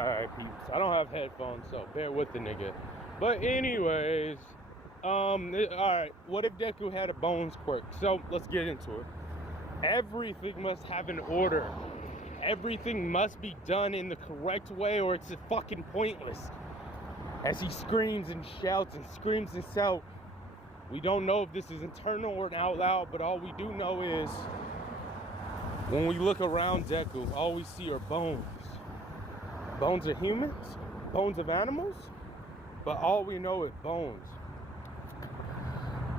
Alright, peeps. I don't have headphones, so bear with the nigga. But anyways, alright, what if Deku had a bones quirk? So, let's get into it. Everything must have an order. Everything must be done in the correct way or it's fucking pointless. As he screams and shouts and screams and shouts. We don't know if this is internal or out loud, but all we do know is when we look around Deku, all we see are bones. Bones of humans, bones of animals, but all we know is bones.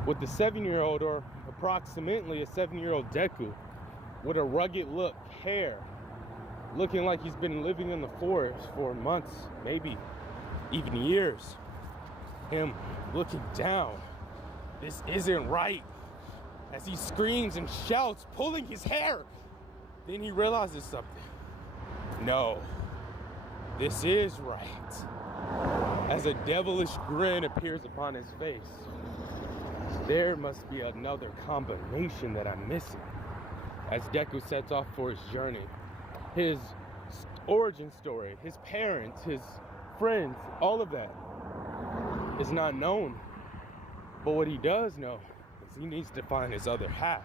With the 7-year-old, or approximately a 7-year-old Deku, with a rugged look, hair, looking like he's been living in the forest for months, maybe even years. Him looking down. This isn't right. As he screams and shouts, pulling his hair. Then he realizes something. No, this is right. As a devilish grin appears upon his face. There must be another combination that I'm missing. As Deku sets off for his journey. His origin story, his parents, his friends, all of that is not known. But what he does know is he needs to find his other half.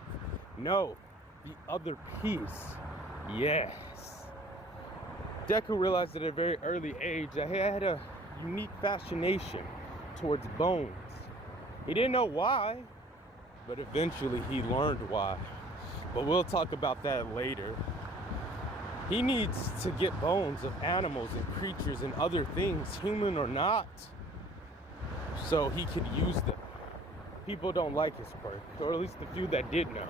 No, the other piece. Yes. Deku realized at a very early age that he had a unique fascination towards bones. He didn't know why, but eventually he learned why. But we'll talk about that later. He needs to get bones of animals and creatures and other things, human or not, so he could use them. People don't like his quirk, or at least the few that did know.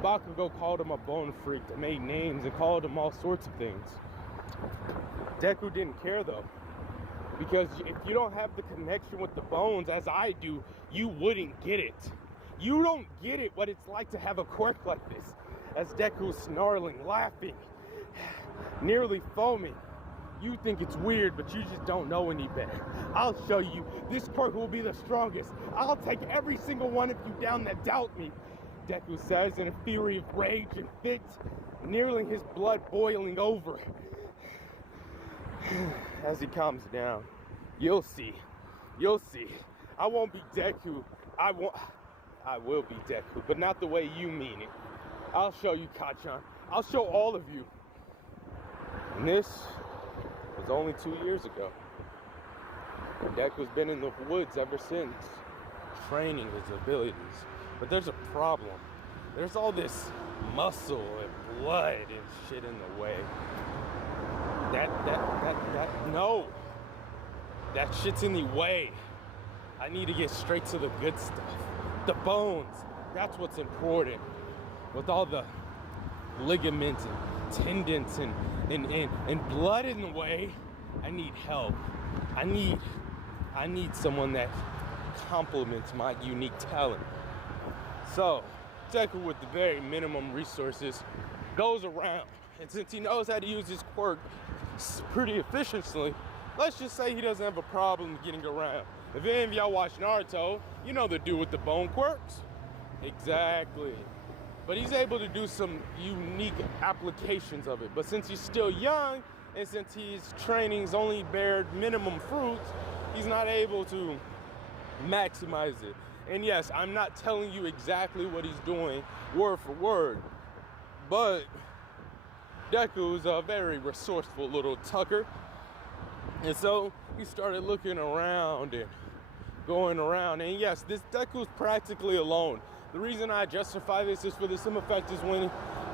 Bakugo called him a bone freak that made names and called him all sorts of things. Deku didn't care though, because if you don't have the connection with the bones as I do, you wouldn't get it. You don't get it what it's like to have a quirk like this. As Deku's snarling, laughing, nearly foaming. You think it's weird, but you just don't know any better. I'll show you. This quirk will be the strongest. I'll take every single one of you down that doubt me. Deku says in a fury of rage and fit, nearly his blood boiling over. As he calms down, you'll see. You'll see. I won't be Deku. I will be Deku, but not the way you mean it. I'll show you, Kachan. I'll show all of you. And this was only 2 years ago. And Deku's been in the woods ever since, training his abilities. But there's a problem. There's all this muscle and blood and shit in the way. No. That shit's in the way. I need to get straight to the good stuff. The bones, that's what's important. With all the ligaments and tendons and blood in the way, I need help. I need someone that complements my unique talent. So, Deku with the very minimum resources goes around. And since he knows how to use his quirk pretty efficiently, let's just say he doesn't have a problem getting around. If any of y'all watch Naruto, you know the dude with the bone quirks. Exactly. But he's able to do some unique applications of it. But since he's still young, and since his training's only bared minimum fruits, he's not able to maximize it. And yes, I'm not telling you exactly what he's doing word for word, but Deku's a very resourceful little tucker. And so he started looking around and going around. And yes, this Deku's practically alone. The reason I justify this is for the simple fact is when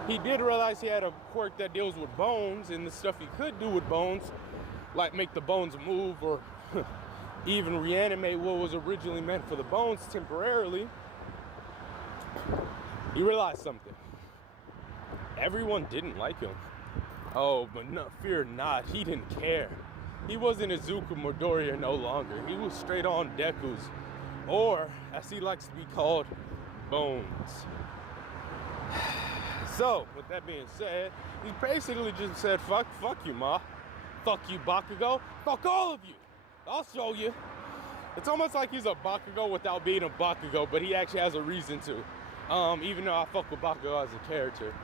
he did realize he had a quirk that deals with bones and the stuff he could do with bones, like make the bones move or even reanimate what was originally meant for the bones temporarily, he realized something. Everyone didn't like him. Oh, but no, fear not, he didn't care. He wasn't Izuku Midoriya no longer. He was straight on Deku's, or as he likes to be called, Bones. So, with that being said, he basically just said, fuck you, Ma. Fuck you, Bakugo. Fuck all of you. I'll show you. It's almost like he's a Bakugo without being a Bakugo, but he actually has a reason to. Even though I fuck with Bakugo as a character.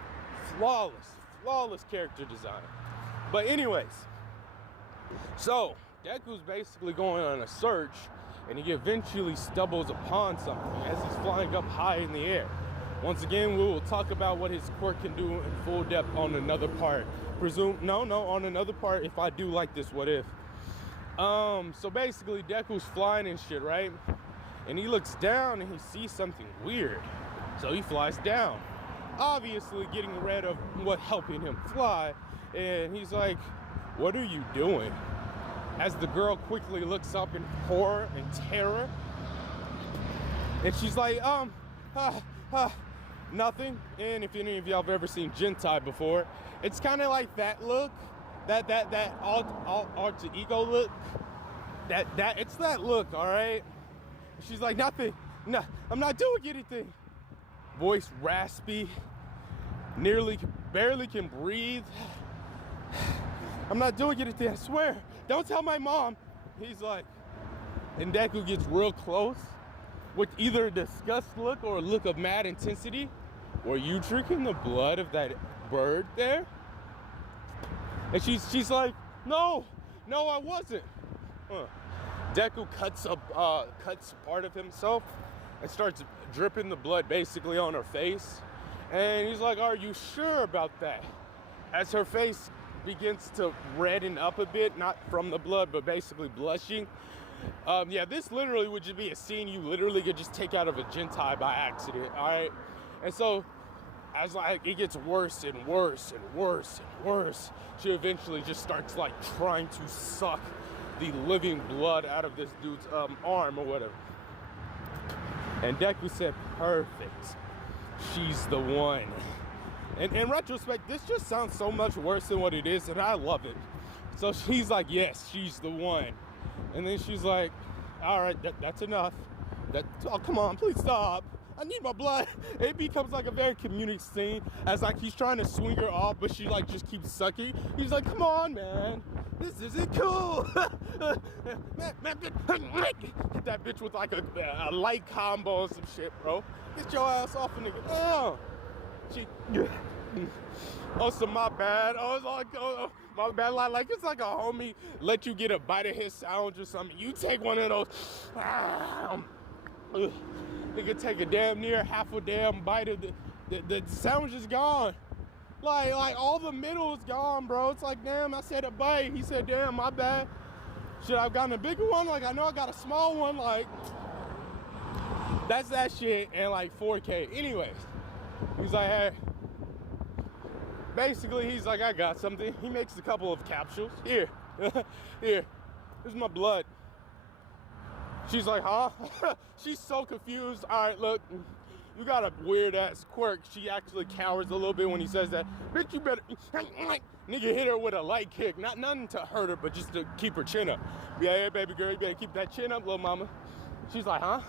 Flawless character design. But anyways, So Deku's basically going on a search, and he eventually stumbles upon something as he's flying up high in the air. Once again, we will talk about what his quirk can do in full depth on another part. On another part if I do like this what if. So basically Deku's flying and shit, right? And he looks down and he sees something weird. So he flies down, obviously getting rid of what helping him fly. And he's like, "What are you doing?" As the girl quickly looks up in horror and terror. And she's like, nothing. And if any of y'all have ever seen Gentai before, it's kind of like that look, that alter ego look. That it's that look, all right? She's like, "Nothing. No, I'm not doing anything." Voice raspy, barely can breathe. "I'm not doing anything, I swear. Don't tell my mom." He's like, and Deku gets real close with either a disgust look or a look of mad intensity. "Were you drinking the blood of that bird there?" And she's like, no, I wasn't. Deku cuts part of himself and starts dripping the blood basically on her face. And he's like, "Are you sure about that?" As her face begins to redden up a bit, not from the blood, but basically blushing. Yeah, this literally would just be a scene you literally could just take out of a Gentai by accident, all right? And so, as like it gets worse and worse and worse and worse, she eventually just starts like trying to suck the living blood out of this dude's arm or whatever. And Deku said, "Perfect. She's the one." And in retrospect, this just sounds so much worse than what it is, and I love it. So she's like, "Yes, she's the one." And then she's like, "All right, that's enough. Oh, come on, please stop. I need my blood." It becomes like a very comedic scene as like he's trying to swing her off, but she like just keeps sucking. He's like, "Come on, man. This isn't cool." Hit that bitch with like a light combo or some shit, bro. Get your ass off a nigga. Oh. So my bad. I was like, my bad. Like it's like a homie let you get a bite of his sandwich or something. You take one of those. Nigga take a damn near half a damn bite of the sandwich is gone. Like all the middle is gone, bro. It's like, damn, I said a bite. He said, "Damn, my bad. Should I've gotten a bigger one?" Like I know I got a small one. Like that's that shit and like 4K. Anyways, he's like, "Hey." Basically, he's like, "I got something." He makes a couple of capsules. Here, here's my blood. She's like, "Huh?" She's so confused. "All right, look, you got a weird ass quirk." She actually cowers a little bit when he says that. "Bitch, you better," nigga hit her with a light kick. Nothing to hurt her, but just to keep her chin up. Yeah, baby girl, you better keep that chin up, little mama. She's like, "Huh?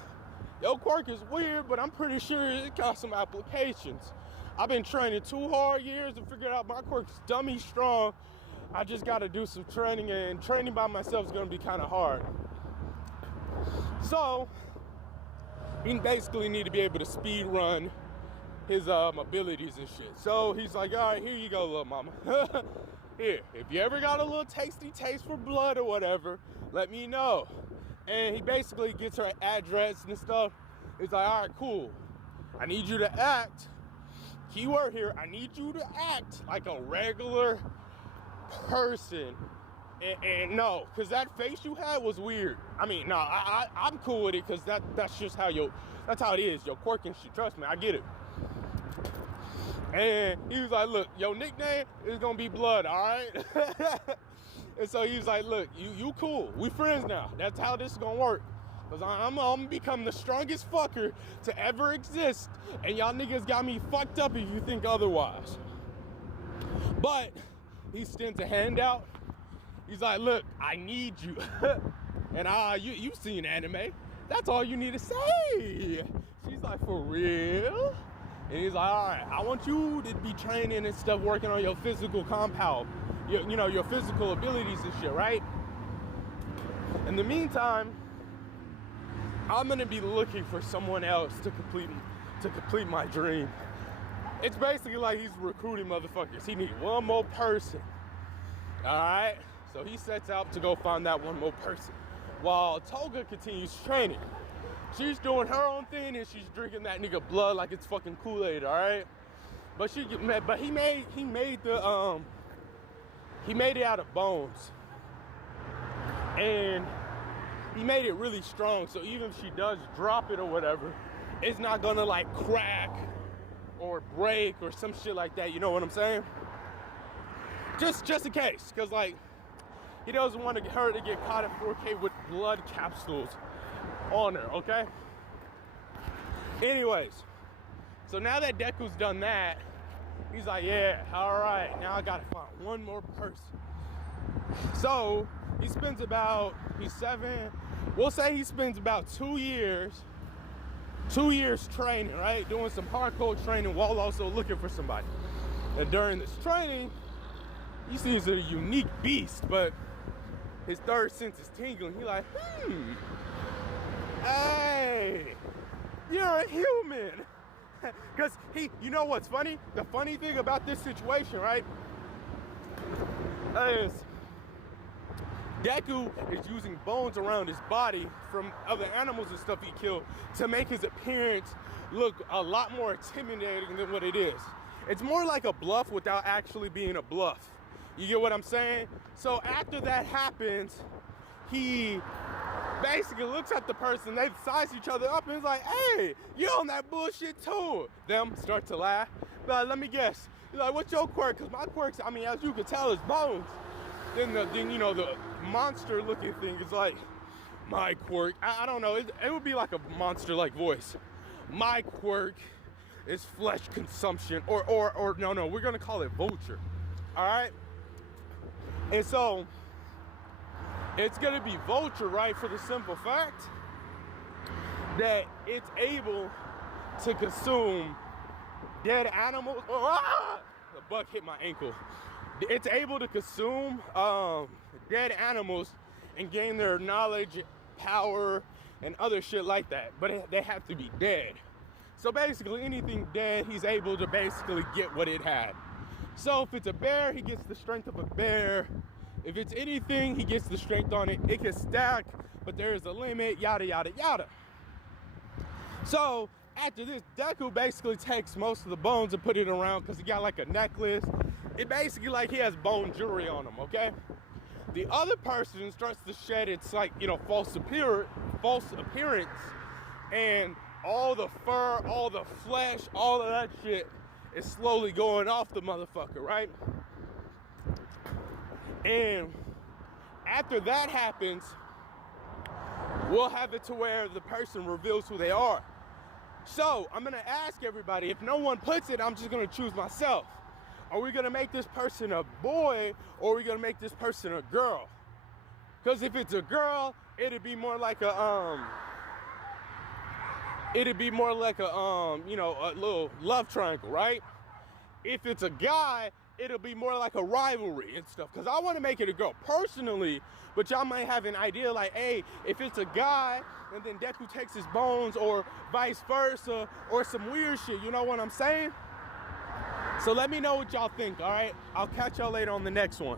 Your quirk is weird, but I'm pretty sure it got some applications. I've been training 2 hard years to figure out my quirk's dummy strong. I just got to do some training, and training by myself is going to be kind of hard." So, he basically need to be able to speed run his abilities and shit. So he's like, "All right, here you go, little mama. Here, if you ever got a little tasty taste for blood or whatever, let me know." And he basically gets her address and stuff. He's like, "All right, cool. I need you to act." Keyword here, I need you to act like a regular person. And no, because that face you had was weird. I mean, no, I'm cool with it because that's just how that's how it is. Your quirk and shit. Trust me, I get it. And he was like, "Look, your nickname is going to be Blood, all right?" And so he was like, "Look, you cool. We friends now. That's how this is going to work. Because I'm going to become the strongest fucker to ever exist. And y'all niggas got me fucked up if you think otherwise." But he extends a hand out. He's like, "Look, I need you." And you've seen anime. That's all you need to say. She's like, "For real?" And he's like, "All right, I want you to be training and stuff, working on your physical compound. Your physical abilities and shit, right? In the meantime, I'm gonna be looking for someone else to complete my dream." It's basically like he's recruiting motherfuckers. He needs one more person. All right. So he sets out to go find that one more person, while Toga continues training. She's doing her own thing and she's drinking that nigga blood like it's fucking Kool-Aid, all right? But he made it out of bones, and he made it really strong. So even if she does drop it or whatever, it's not gonna like crack or break or some shit like that. You know what I'm saying? Just in case, cause like he doesn't want her to get caught in 4K with blood capsules on her. Okay. Anyways, so now that Deku's done that, he's like, yeah, all right, now I gotta find one more person. So he spends he's 7, we'll say he spends about 2 years training, right? Doing some hardcore training while also looking for somebody. And during this training, he sees a unique beast, but his third sense is tingling. He's like, hey, you're a human. Because you know what's funny? The funny thing about this situation, right, is Deku is using bones around his body from other animals and stuff he killed to make his appearance look a lot more intimidating than what it is. It's more like a bluff without actually being a bluff. You get what I'm saying? So after that happens, he basically looks at the person, they size each other up, and he's like, hey, you on that bullshit too. Them start to laugh. But let me guess. He's like, what's your quirk? Because my quirks, I mean, as you can tell, is bones. Then you know, the monster looking thing is like, my quirk, I don't know, it would be like a monster like voice. My quirk is flesh consumption, or no, we're gonna call it vulture. All right? And so it's gonna be vulture, right? For the simple fact that it's able to consume dead animals. The buck hit my ankle. It's able to consume dead animals and gain their knowledge, power, and other shit like that. But they have to be dead. So basically anything dead, he's able to basically get what it had. So if it's a bear, he gets the strength of a bear. If it's anything, he gets the strength on it. It can stack, but there is a limit, yada, yada, yada. So after this, Deku basically takes most of the bones and put it around because he got like a necklace. It basically like he has bone jewelry on him, okay? The other person starts to shed its like, you know, false appearance, and all the fur, all the flesh, all of that shit is slowly going off the motherfucker, right? And after that happens, we'll have it to where the person reveals who they are. So I'm gonna ask everybody, if no one puts it, I'm just gonna choose myself. Are we gonna make this person a boy, or are we gonna make this person a girl? Because if it's a girl, it'd be more like a you know, a little love triangle, right? If it's a guy, it'll be more like a rivalry and stuff. Because I want to make it a girl personally, but y'all might have an idea like, hey, if it's a guy and then Deku takes his bones, or vice versa, or some weird shit, you know what I'm saying? So let me know what y'all think, all right? I'll catch y'all later on the next one.